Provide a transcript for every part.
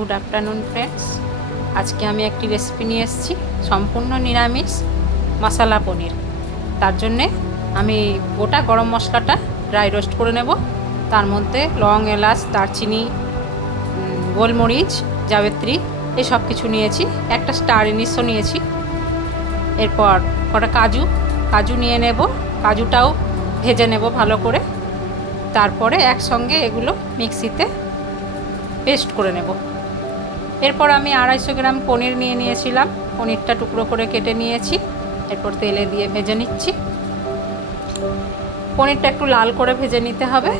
Good afternoon friends. আজকে আমি একটি রেসিপি নিয়ে এসেছি, সম্পূর্ণ নিরামিষ মশলা পনির। তার জন্যে আমি গোটা গরম মশলাটা ড্রাই রোস্ট করে নেব। তার মধ্যে লং, এলাচ, দারচিনি, গোলমরিচ, জাবিত্রী এই সব কিছু নিয়েছি। একটা স্টার এনিসও নিয়েছি। এরপর কটা কাজু নিয়ে নেব। কাজুটাও ভেজে নেব ভালো করে। তারপরে একসঙ্গে এগুলো মিক্সিতে পেস্ট করে নেব। এরপর আমি 250 গ্রাম পনির নিয়ে নিয়েছিলাম। পনিরটা টুকরো করে কেটে নিয়েছি। এরপর তেলে দিয়ে ভেজে নিচ্ছি। পনিরটা একটু লাল করে ভেজে নিতে হবে।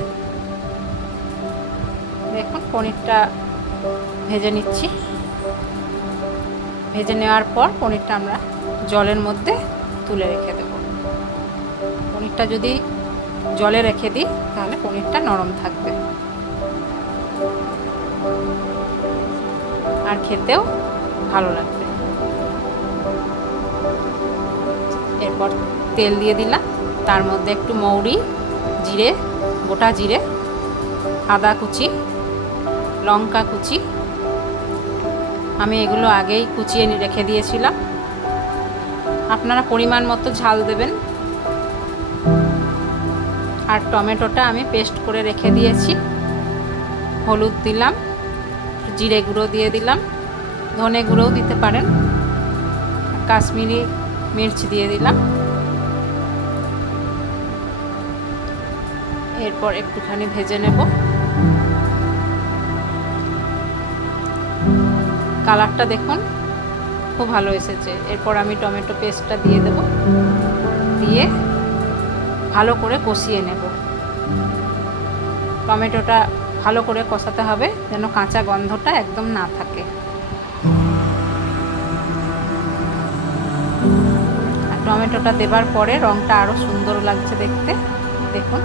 দেখুন পনিরটা ভেজে নিচ্ছি। ভেজে নেওয়ার পর পনিরটা আমরা জলের মধ্যে তুলে রেখে দেব। পনিরটা যদি জলে রেখে দিই তাহলে পনিরটা নরম থাকবে আর খেতেও ভালো লাগবে। এরপর তেল দিয়ে দিলাম। তার মধ্যে একটু মৌরি, জিরে, গোটা জিরে, আদা কুচি, লঙ্কা কুচি, আমি এগুলো আগেই কুচিয়ে রেখে দিয়েছিলাম। আপনারা পরিমাণ মতো ঝাল দেবেন। আর টমেটোটা আমি পেস্ট করে রেখে দিয়েছি। হলুদ দিলাম, জিরে গুঁড়ো দিয়ে দিলাম, ধনে গুঁড়োও দিতে পারেন, কাশ্মীরি মির্চ দিয়ে দিলাম। এরপর একটুখানি ভেজে নেব। কালারটা দেখুন খুব ভালো এসেছে। এরপর আমি টমেটো পেস্টটা দিয়ে দেব, দিয়ে ভালো করে কষিয়ে নেব। টমেটোটা ভালো করে কষাতে হবে যেন কাঁচা গন্ধটা একদম না থাকে। আর টমেটোটা দেবার পরে রঙটা আরও সুন্দর লাগছে দেখতে। দেখুন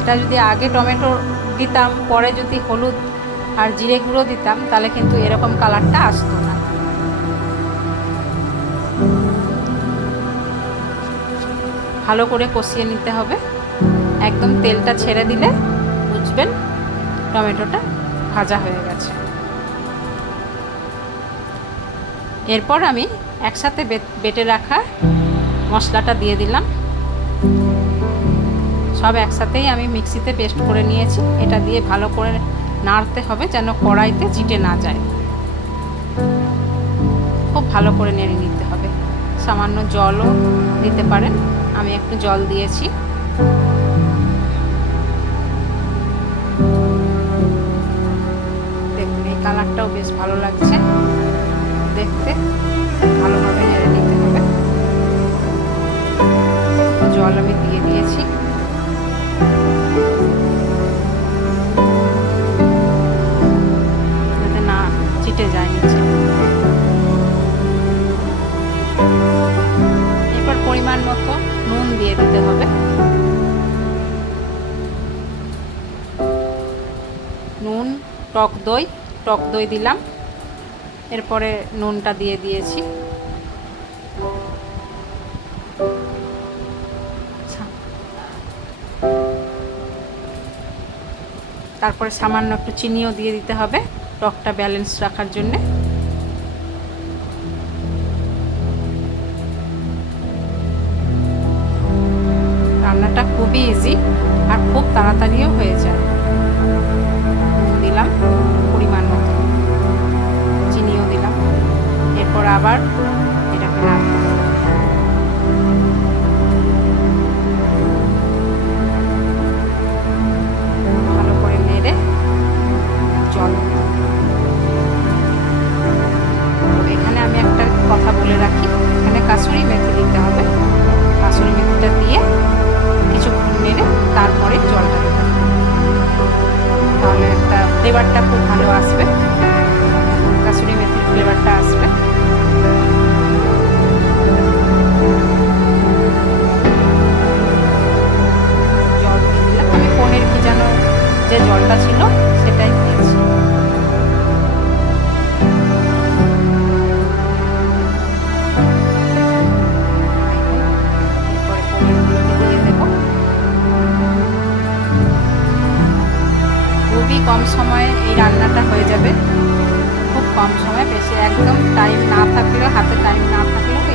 এটা যদি আগে টমেটো দিতাম, পরে যদি হলুদ আর জিরে গুঁড়ো দিতাম তাহলে কিন্তু এরকম কালারটা আসতো না। ভালো করে কষিয়ে নিতে হবে। একদম তেলটা ছেড়ে দিলে বুঝবেন টমেটোটা ভাজা হয়ে গেছে। এরপর আমি একসাথে বেটে রাখা মশলাটা দিয়ে দিলাম। সব একসাথেই আমি মিক্সিতে পেস্ট করে নিয়েছি। এটা দিয়ে ভালো করে নাড়তে হবে যেন কড়াইতে চিটে না যায়। খুব ভালো করে নেড়ে নিতে হবে। সামান্য জলও দিতে পারেন, আমি একটু জল দিয়েছি। দেখুন এই কালারটাও বেশ ভালো লাগছে দেখতে। ভালোভাবে নেড়ে নিতে হবে। জল আমি দিয়ে দিয়েছি। যাতে না চিটে যায় নিচে। এরপর পরিমাণ মতো নুন দিয়ে দিতে হবে। নুন, টক দই দিলাম। এরপরে নুনটা দিয়ে দিয়েছি। তারপরে সামান্য একটু চিনিও দিয়ে দিতে হবে টকটা ব্যালেন্স রাখার জন্যে। রান্নাটা খুবই ইজি আর খুব তাড়াতাড়িও হয়ে যায়। নুন দিলাম পরিমাণ মতো, চিনিও দিলাম। এরপর আবার এটাকে নাড়তে হবে। ভালো করে নেড়ে জল। এখানে আমি একটা কথা বলে রাখি, এখানে কাসুরি মেথি দিতে হবে। কাসুরি মেথিটা দিয়ে কিছুক্ষণ নেড়ে তারপরে জলটা দিতে হবে। তাহলে একটা ফ্লেভারটা খুব ভালো আসবে, কাসুরি মেথির ফ্লেভারটা আসবে। জল দিয়ে দিলাম। আমি পনির ভিজানো যে জলটা ছিল সেটাই দিয়েছি। এরপরে পনিরগুলোকে দিয়ে দেবো। কম সময়ে এই রান্নাটা হয়ে যাবে, খুব কম সময়, বেশি একদম টাইম না থাকলেও, হাতে টাইম না থাকলেও